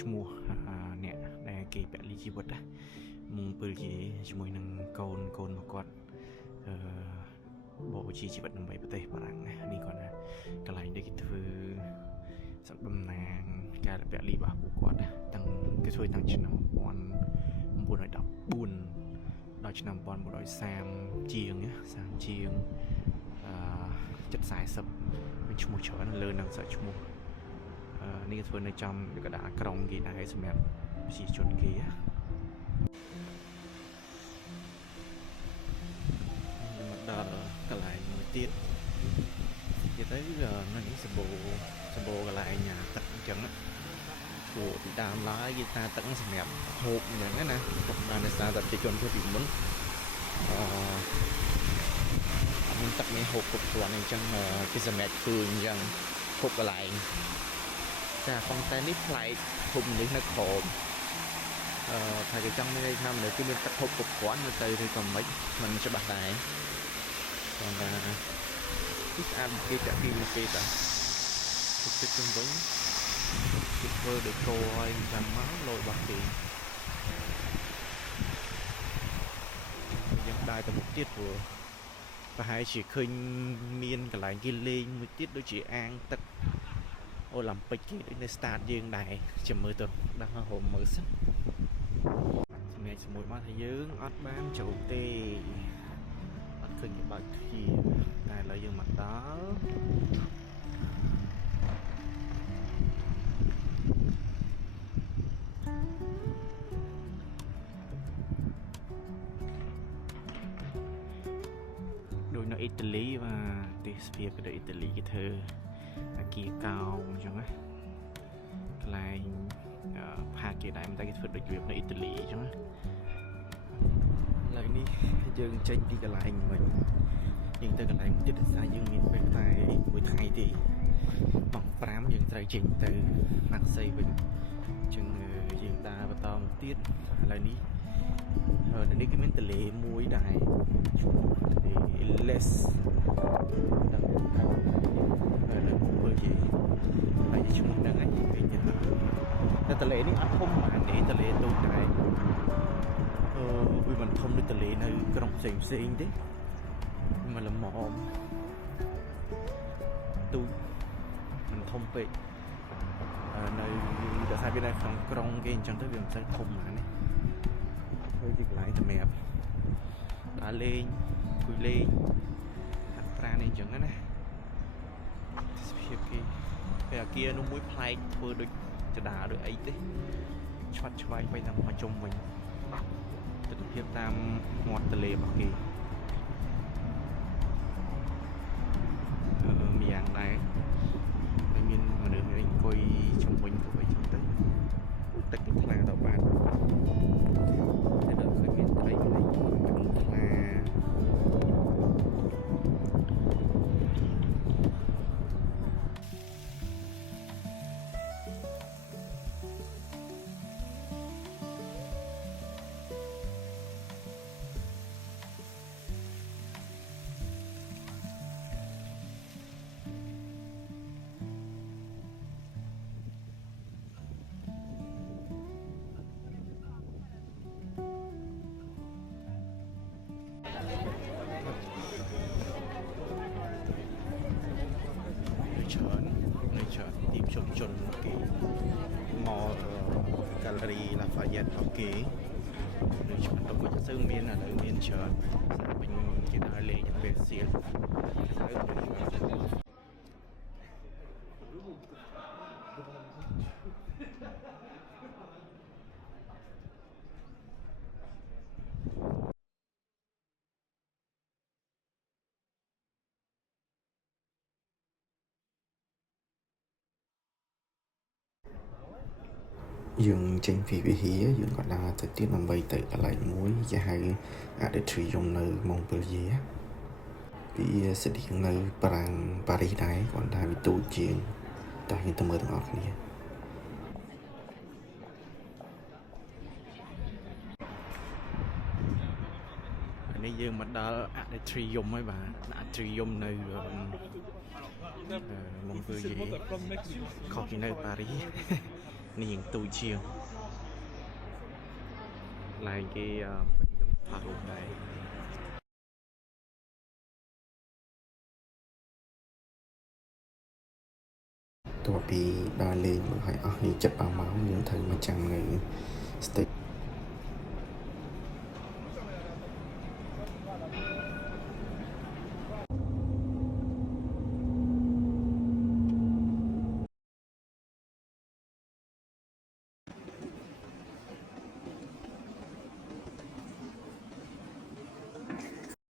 ឈ្មោះអ្នកដែលគេពលីជីវិតណាមុំពេលគេជាមួយនឹងកូនមកគាត់បូជាជីវិតដើម្បីប្រទេសបារាំងណានេះគាត់ណាកន្លែងដែលគេធ្វើសក្តំណាងការពលីរបស់ពួកគាត់ណាតាំងគេធ្វើតាំងឆ្នាំ1914ដល់ឆ្នាំ1930ជាងណា30ជាង740មានឈ្មោះច្រើនលើនឹងសាច់ឈ្មោះនេះធ្វើនៅចំកណ្ដាលក្រុងគេដែរសម្រាប់ប្រជាជនគេមកដល់កន្លែងមួយទៀតទៅនៅនេះសម្បូរកន្លែងទឹកអញ្ចឹងពួកពីដើមឡើយគេថាទឹកសម្រាប់ហូបអញ្ចឹងណាគាត់បានតែសារតែប្រជាជនធ្វើពីមុនមានទឹកនេះហូបគ្រប់គ្រាន់អញ្ចឹងគេសម្រាប់ធ្វើអញ្ចឹងហូបកន្លែងចាប៉ុន្តែនេះប្លែកភូមិនេះនៅក្រោមថាគេចង់មានន័យថាមនុស្សគឺមានទឹកហូបគ្រប់គ្រាន់ទៅឬក៏មិនមិនច្បាស់ដែរប៉ុន្តែនេះស្អាតគេចាក់ពីមួយគេតាទឹកជុំវិញគេធ្វើដូចគោឲ្យចាំមកលយរបស់គេយើងដើរទៅមុខទៀតព្រោះប្រហែលជាឃើញមានកន្លែងគេលេងមួយទៀតដូចជាអាងទឹកអូឡ িম্প ិកគេដូចនៅ start យើងដែរចាំមើលទៅដល់ហូមមើលសិនសម្រាប់ជាមួយមកថាយើងអត់បានចូលទេអត់ឃើញគេបើកទ្វារតែឥឡូវយើងមកដល់ដូចនៅអ៊ីតាលីបាទទេសភាពទៅអ៊ីតាលីគេធ្វើអាគារកោងអញ្ចឹងណាកន្លែងផាកគេដែរតែគេធ្វើដូចរបៀបនៅអ៊ីតាលីអញ្ចឹងណាឥឡូវនេះយើងចេញពីកន្លែងវិញយើងទៅកន្លែងទៀតដោយសារយើងមានពេលតែមួយថ្ងៃទេម៉ោង5យើងត្រូវចេញទៅម៉ាក់សីវិញអញ្ចឹងយើងដើរបន្តមកទៀតឥឡូវនេះនៅនេះគឺមានទន្លេមួយដែរឈ្មោះទន្លេ Les ដល់នៅមើលគេហើយឈ្មោះហ្នឹងឯងវិញតែទន្លេនេះអត់ធំបានទេទន្លេតូចដែរវាមិនធំដូចទន្លេនៅក្រុងផ្សេងទេមិនល្មមទូចមិនធំពេកនៅដោយសារវានៅក្នុងក្រុងគេអញ្ចឹងទៅវាមិនសូវធំណាស់ធ្វើជាកន្លែងសម្រាប់ដើរលេងអង្គុយលេងហាត់ប្រាណអីចឹងណាស្ភាពគេពេលអាគារនោះមួយប្លែកធ្វើដូចចដាដូចអីទេឆ្វាត់ឆ្វៃទៅតាមមកជុំវិញទិដ្ឋភាពតាមមាត់ទន្លេរបស់គេមានយ៉ាងដែរហើយមានមនុស្សអង្គុយជុំវិញទៅវិញចឹងទៅទឹកនេះថ្លាដល់បាត់តែដល់ឃើញមានត្រីនេះថ្លាច្រើនទីប្រជុំជនគេមកហ្គាឡេរី Lafayette របស់គេនៅឆ្នាំទៅវិញទៅមានឥឡូវមានច្រើនសារវិញគេដើរលេងពេលសៀលហើយយើងចេញពីវិហារយើងក៏ដើរទៅទៀតដើម្បីទៅកន្លែងមួយគេហៅ Atrium នៅម៉ុងពេលយេពីស្តៀងនៅប្រាំងប៉ារីសដែរគាត់ថាវាទូចជាងតែយើងទៅមើលទាំងអស់គ្នានេះយើងមកដល់ Atrium ហើយបាទ Atrium នៅម៉ុងពេលយេខុសពីនៅប៉ារីស នេះយើងទូជាងឡើងគេពេញខ្ញុំថតរូបដែរតួពីដើរលេងមកឲ្យអស់នេះចិត្តអស់មកយើងត្រូវមកចាំនៅ stick